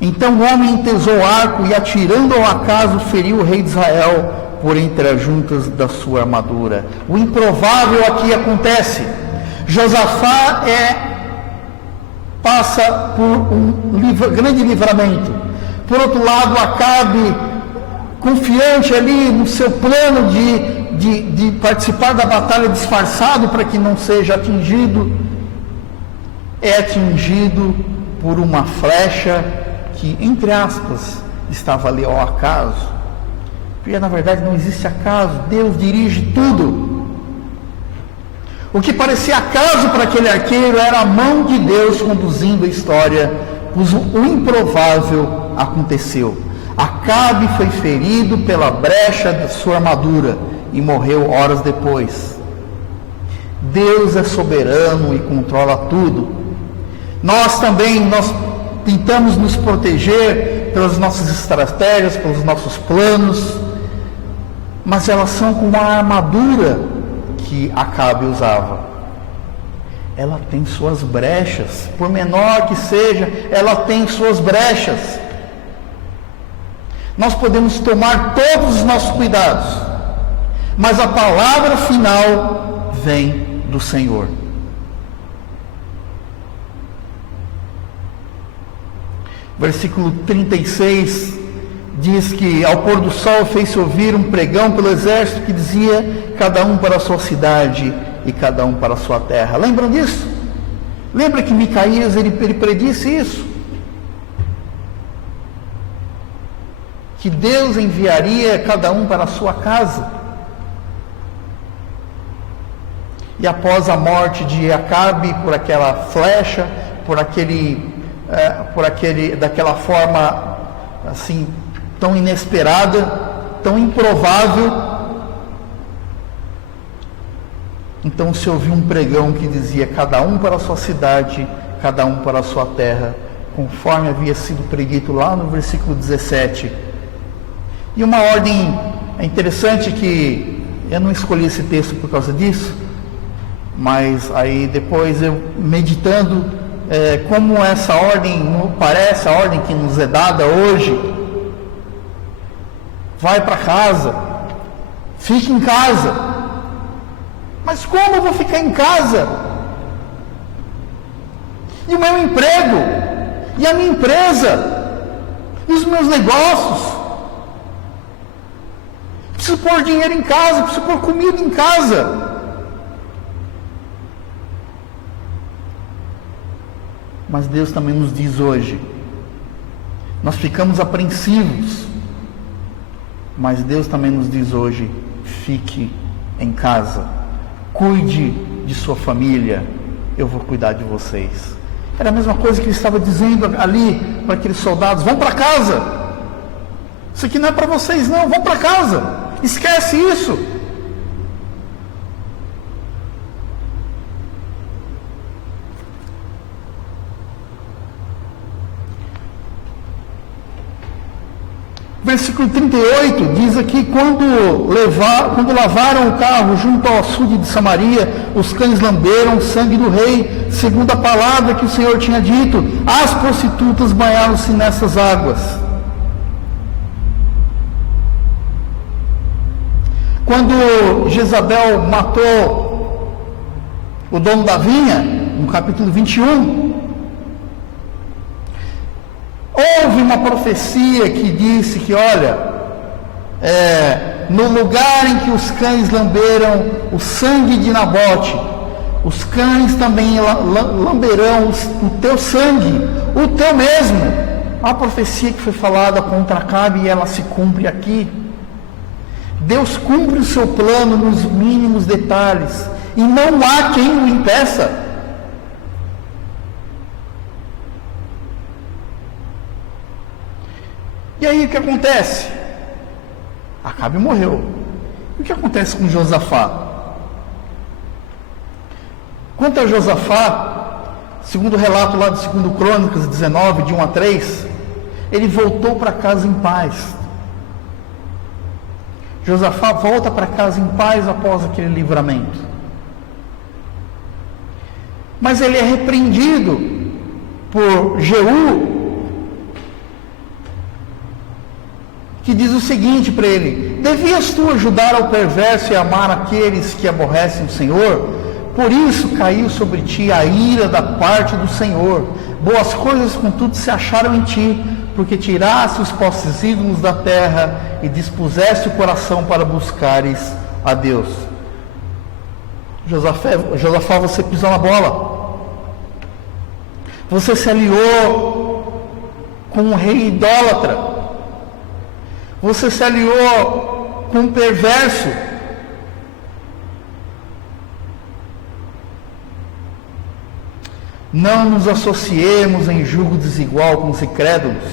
Então o homem entesou o arco e, atirando ao acaso, feriu o rei de Israel por entre as juntas da sua armadura. O improvável aqui acontece. Josafá passa por um grande livramento. Por outro lado, Acabe, confiante ali no seu plano de participar da batalha disfarçado para que não seja atingido, é atingido por uma flecha que, entre aspas, estava ali ao acaso. Porque na verdade não existe acaso, Deus dirige tudo. O que parecia acaso para aquele arqueiro era a mão de Deus conduzindo a história, pois o improvável aconteceu. Acabe foi ferido pela brecha da sua armadura e morreu horas depois. Deus é soberano e controla tudo. Nós tentamos nos proteger pelas nossas estratégias, pelos nossos planos, mas elas são como a armadura que Acabe usava. Ela tem suas brechas, por menor que seja, ela tem suas brechas. Nós podemos tomar todos os nossos cuidados, mas a palavra final vem do Senhor. Versículo 36 diz que ao pôr do sol fez-se ouvir um pregão pelo exército que dizia: cada um para a sua cidade e cada um para a sua terra. Lembram disso? Lembra que Micaías ele predisse isso? Que Deus enviaria cada um para a sua casa. E após a morte de Acabe por aquela flecha, daquela forma assim tão inesperada, tão improvável, então se ouviu um pregão que dizia: cada um para a sua cidade, cada um para a sua terra, conforme havia sido predito lá no versículo 17. E uma ordem, é interessante que eu não escolhi esse texto por causa disso, mas aí depois eu meditando, como essa ordem parece a ordem que nos é dada hoje: vai para casa, fique em casa. Mas como eu vou ficar em casa? E o meu emprego? E a minha empresa? E os meus negócios? Preciso pôr dinheiro em casa, preciso pôr comida em casa. Mas Deus também nos diz hoje, nós ficamos apreensivos, mas Deus também nos diz hoje: fique em casa, cuide de sua família, eu vou cuidar de vocês. Era a mesma coisa que ele estava dizendo ali para aqueles soldados: vão para casa, isso aqui não é para vocês não, vão para casa, esquece isso. Versículo 38 diz aqui: quando lavaram o carro junto ao açude de Samaria, os cães lamberam o sangue do rei, segundo a palavra que o Senhor tinha dito: as prostitutas banharam-se nessas águas. Quando Jezabel matou o dono da vinha, no capítulo 21, houve uma profecia que disse que, olha, no lugar em que os cães lamberam o sangue de Nabote, os cães também lamberão o teu sangue, o teu mesmo. A profecia que foi falada contra Acabe, e ela se cumpre aqui. Deus cumpre o seu plano nos mínimos detalhes, e não há quem o impeça. E aí o que acontece? Acabe morreu. E o que acontece com Josafá? Quanto a Josafá, segundo o relato lá de 2 Crônicas 19, de 1 a 3, ele voltou para casa em paz. Josafá volta para casa em paz após aquele livramento. Mas ele é repreendido por Jeú, que diz o seguinte para ele: devias tu ajudar ao perverso e amar aqueles que aborrecem o Senhor? Por isso caiu sobre ti a ira da parte do Senhor. Boas coisas, contudo, se acharam em ti, porque tiraste os postes ídolos da terra e dispuseste o coração para buscares a Deus. Josafá, você pisou na bola. Você se aliou com um rei idólatra. Você se aliou com um perverso. Não nos associemos em julgo desigual com os incrédulos,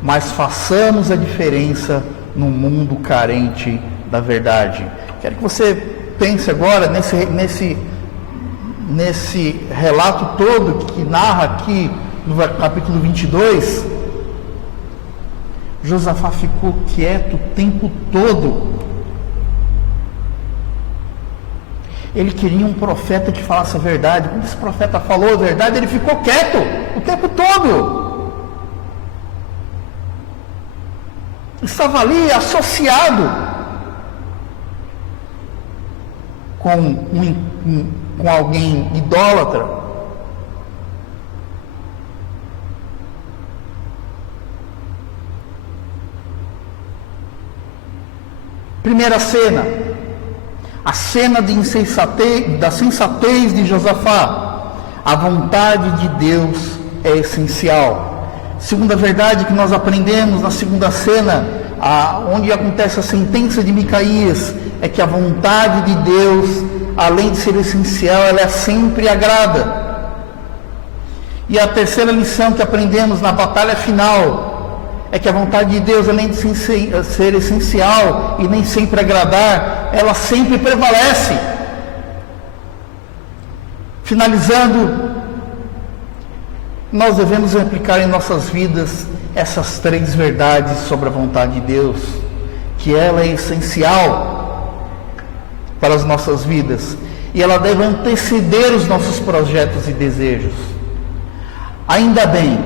mas façamos a diferença no mundo carente da verdade. Quero que você pense agora nesse relato todo que narra aqui no capítulo 22. Josafá ficou quieto o tempo todo. Ele queria um profeta que falasse a verdade. Quando esse profeta falou a verdade, ele ficou quieto o tempo todo. Estava ali associado com alguém idólatra. Primeira cena, a cena da sensatez de Josafá. A vontade de Deus é essencial. Segunda verdade que nós aprendemos na segunda cena, onde acontece a sentença de Micaías, é que a vontade de Deus, além de ser essencial, ela sempre agrada. E a terceira lição que aprendemos na batalha final é que a vontade de Deus, além de ser essencial e nem sempre agradar, ela sempre prevalece. Finalizando, nós devemos aplicar em nossas vidas essas três verdades sobre a vontade de Deus, que ela é essencial para as nossas vidas e ela deve anteceder os nossos projetos e desejos. Ainda bem,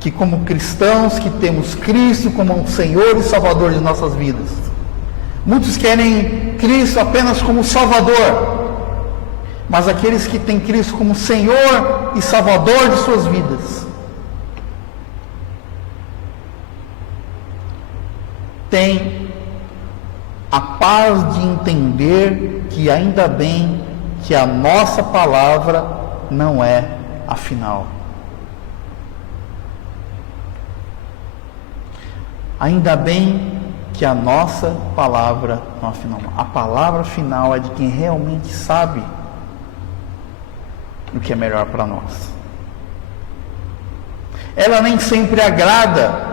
que como cristãos que temos Cristo como Senhor e Salvador de nossas vidas. Muitos querem Cristo apenas como Salvador, mas aqueles que têm Cristo como Senhor e Salvador de suas vidas, têm a paz de entender que ainda bem que a nossa palavra não é a final. Ainda bem que a nossa palavra não é a final. A palavra final é de quem realmente sabe o que é melhor para nós. Ela nem sempre agrada,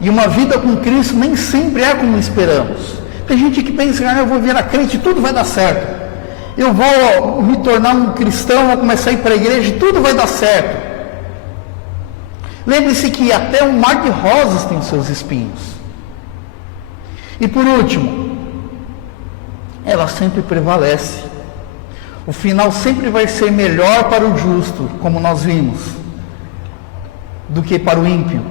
e uma vida com Cristo nem sempre é como esperamos. Tem gente que pensa: eu vou virar crente e tudo vai dar certo. Eu vou me tornar um cristão, vou começar a ir para a igreja e tudo vai dar certo. Lembre-se que até um mar de rosas tem os seus espinhos. E por último, ela sempre prevalece. O final sempre vai ser melhor para o justo, como nós vimos, do que para o ímpio.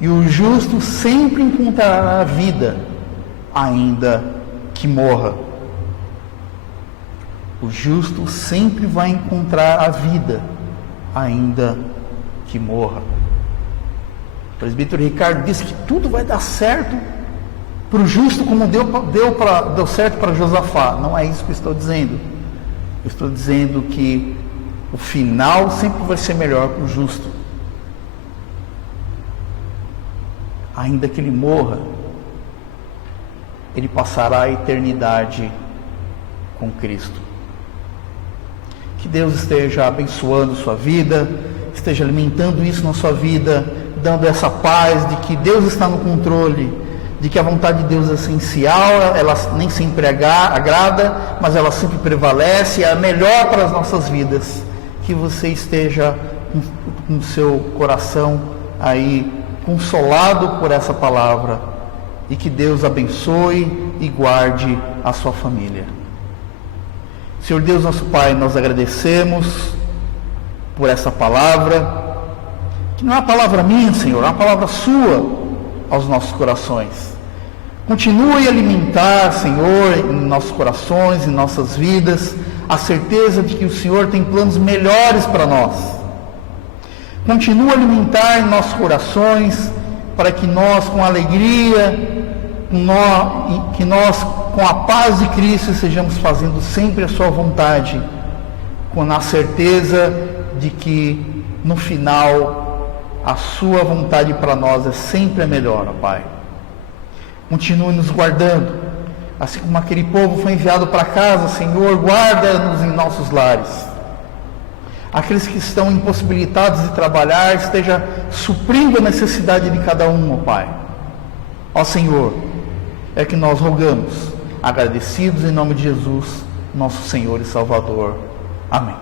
E o justo sempre encontrará a vida, ainda que morra. O justo sempre vai encontrar a vida, ainda que morra. O presbítero Ricardo disse que tudo vai dar certo para o justo, como deu certo para Josafá. Não é isso que eu estou dizendo. Eu estou dizendo que o final sempre vai ser melhor para o justo. Ainda que ele morra, ele passará a eternidade com Cristo. Que Deus esteja abençoando sua vida, esteja alimentando isso na sua vida, dando essa paz de que Deus está no controle, de que a vontade de Deus é essencial, ela nem sempre agrada, mas ela sempre prevalece, é a melhor para as nossas vidas. Que você esteja com o seu coração aí consolado por essa palavra, e que Deus abençoe e guarde a sua família. Senhor Deus, nosso Pai, nós agradecemos por essa palavra, que não é uma palavra minha, Senhor, é uma palavra sua aos nossos corações. Continue a alimentar, Senhor, em nossos corações, em nossas vidas, a certeza de que o Senhor tem planos melhores para nós. Continue a alimentar em nossos corações, para que nós, com alegria, que nós, com a paz de Cristo, estejamos fazendo sempre a sua vontade, com a certeza de que, no final, a sua vontade para nós é sempre a melhor, ó Pai. Continue nos guardando, assim como aquele povo foi enviado para casa, Senhor, guarda-nos em nossos lares. Aqueles que estão impossibilitados de trabalhar, esteja suprindo a necessidade de cada um, ó Pai. Ó Senhor, é que nós rogamos, agradecidos em nome de Jesus, nosso Senhor e Salvador. Amém.